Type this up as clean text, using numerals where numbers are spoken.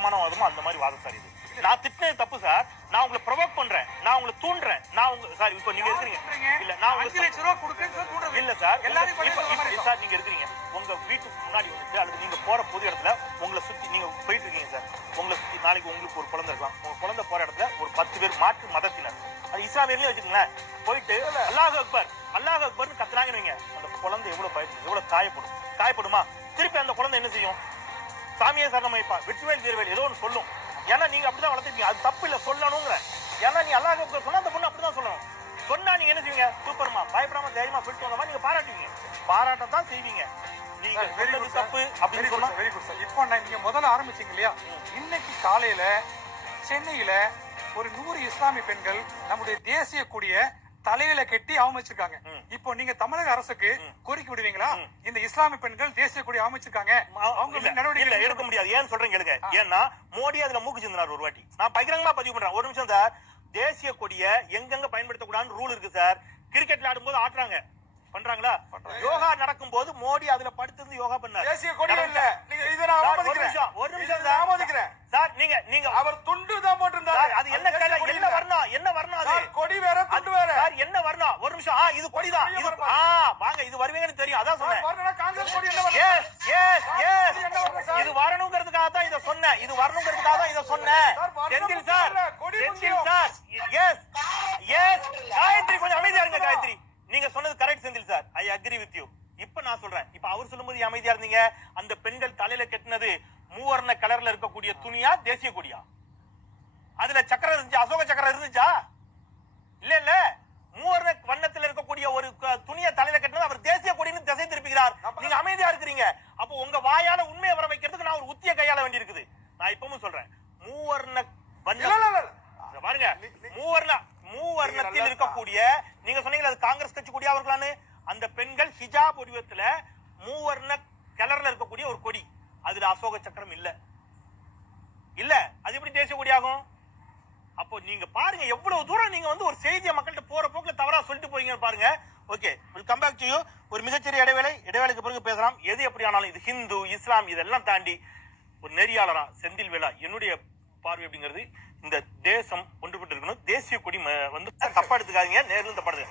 மட்டமான வாதமும் அந்த மாதிரி வாதம் சார். இது நான் திட்டினது தப்பு சார். நான் உங்களை ப்ரொவோக் பண்றேன், நான் உங்களை தூண்டுறேன். நான் உங்க சார் இப்போ நீங்க இருக்கிறீங்க இல்ல, நான் 5 லட்சம் ரூபாய் கொடுக்கன்னு தூண்டுறேன் இல்ல சார். எல்லாரும் சார் நீங்க இருக்கிறீங்க உங்க வீட்டுக்கு முன்னாடி வந்துட்டு அல்லது நீங்க போற பொது இடத்துல உங்களை சுத்தி நீங்க போயிட்டு இருக்கீங்க சார். உங்களை சுத்தி நாளைக்கு உங்களுக்கு ஒரு குழந்தை இருக்கலாம். உங்க குழந்தை போற இடத்துல ஒரு 10 பேர் மாற்று மதத்தினர், அது இஸ்லாமியர்களே வச்சுக்கோங்களேன், போயிட்டு அல்லாஹ் அக்பர் அல்லாஹ் அக்பர்னு கத்துறாங்கன்னு வைங்க, அந்த குழந்தை எவ்வளவு பயப்படும், எவ்வளவு காயப்படுமா? திருப்பி அந்த குழந்தை என்ன செய்யும்? சாமியே சரணம் வைப்பா, வெற்றிவேல் தீர்வேல் ஏதோ ஒன்று சொல்லும். ஏன்னா நீங்க அப்படிதான் வளர்த்துருக்கீங்க. அது தப்பு இல்ல, சொல்லணுங்கிற. ஏன்னா நீ அல்லாஹ் அக்பர் சொன்னா அந்த பொண்ணு அப்படிதான் சொல்லணும். சொன்னா நீங்க என்ன செய்வீங்க? சூப்பர்மா, பயப்படாம தைரியமா போயிட்டு வந்தமா நீங்க பாராட்டுவீங்க, பாராட்டத்தான் செய்வீங்க. நீங்க தப்பு அப்படின்னு சொன்னா வெரி குட் சார். இப்போ நீங்க முதல்ல ஆரம்பிச்சீங்க இல்லையா, இன்னைக்கு காலையில சென்னையில ஒரு 100 இஸ்லாமிய பெண்கள் நம்முடைய தேசிய கொடிய தலையில கட்டி அவமதிச்சிருக்காங்க. இப்போ நீங்க தமிழக அரசுக்கு கோரிக்கை விடுவீங்களா? இந்த இஸ்லாமிய பெண்கள் தேசிய கொடி அவமதிச்சிருக்காங்க, அவங்க நடவடிக்கை எடுக்க முடியாது. ஏன்னு சொல்றேன் கேளுங்க. ஏன்னா மோடி அதுல மூக்கு சிந்தினார் ஒரு வாட்டி. நான் பகிரங்கமா பதிவு பண்றேன். ஒரு நிமிஷம் சார். தேசிய கொடிய எங்கெங்க பயன்படுத்தக்கூடாதுன்னு ரூல் இருக்கு சார். கிரிக்கெட்ல ஆடும்போது ஆட்டுறாங்க, பண்றாங்களா? யோகா நடக்கும் போது மோடி அதுல படுத்து யோகா பண்ணார். தேசிய கொடி இல்ல, நீங்க இத நான் ஆமோதிக்கிறேன். ஒரு நிமிஷம் சார், ஆமோதிக்கிறேன் சார். நீங்க அவர் துண்டு தான் போட்டுருந்தாரு. அது என்ன வரணும்? என்ன வரணும்? அது கொடி வேற, துண்டு வேற சார். என்ன வரணும்? ஒரு நிமிஷம். இது கொடி தான். இது வாங்க, இது வருவீங்கன்னு தெரியும், அதான் சொன்னேன். வரணும்னா காங்கிரஸ் கொடி என்ன வரணும்? இது வரணும்ங்கிறதுக்காக தான் இத சொன்னேன். இது வரணும்ங்கிறதுக்காக தான் இத சொன்னேன். Senthil sir, Senthil sir. காயத்ரி கொஞ்சம் அமைதியா இருங்க. காயத்ரி, நீங்க சொன்னது correct Senthil sir. I agree with you. இப்ப நான் சொல்றேன், இப்ப அவர் சொல்லும்போது அமைதியா இருந்தீங்க. அந்த பெண்கள் தலையில கட்டினது மூவர்ண கலர்ல இருக்கக்கூடிய துணியா, தேசிய கொடியா? அதுல சக்கரம் இருந்துச்சு, அசோக சக்கரம் இருந்துச்சா? இல்ல மூவர்ண வண்ணத்தில் இருக்கக்கூடிய ஒரு துணியை தலையில கட்டினது அவர் தேசிய கொடின்னு திசை திருப்புகிறார். நீங்க அமைதியா இருக்கிறீங்க. அப்போ உங்க வாயால உண்மையை வர வைக்கிறதுக்கு நான் ஒரு உத்திய கையாள வேண்டி இருக்குது. நான் இப்பவும் சொல்றேன், மூவர்ண பாருங்க, மூவர்ணத்தில் இருக்கக்கூடிய, நீங்க சொன்னீங்க அது காங்கிரஸ் கட்சி கொடியா இருக்கலான்னு. அந்த பெண்கள் ஹிஜாப் வடிவத்துல மூவர்ண கலர்ல இருக்கக்கூடிய ஒரு கொடி, அதுல அசோக சக்கரம் இல்ல, அது எப்படி தேசிய கொடியாகும்? அப்போ நீங்க பாருங்க எவ்வளவு தூரம் நீங்க வந்து ஒரு செய்தியை மக்கள்கிட்ட போற போக்குல தவறா சொல்லிட்டு போறீங்கன்னு பாருங்க. Okay, will come back to you. ஒரு மிகச்சிறிய இடைவேளைக்கு பிறகு பேசலாம். எது எப்படி ஆனாலும் இது ஹிந்து இஸ்லாம் இதெல்லாம் தாண்டி ஒரு நெறியாளரா செந்தில் வேலா என்னுடைய பார்வை அப்படிங்கிறது, இந்த தேசம் ஒன்றுபட்டு இருக்கணும். தேசிய கொடி வந்து தப்பா எடுத்துக்காதீங்க, நேர்ல தப்பாடுது.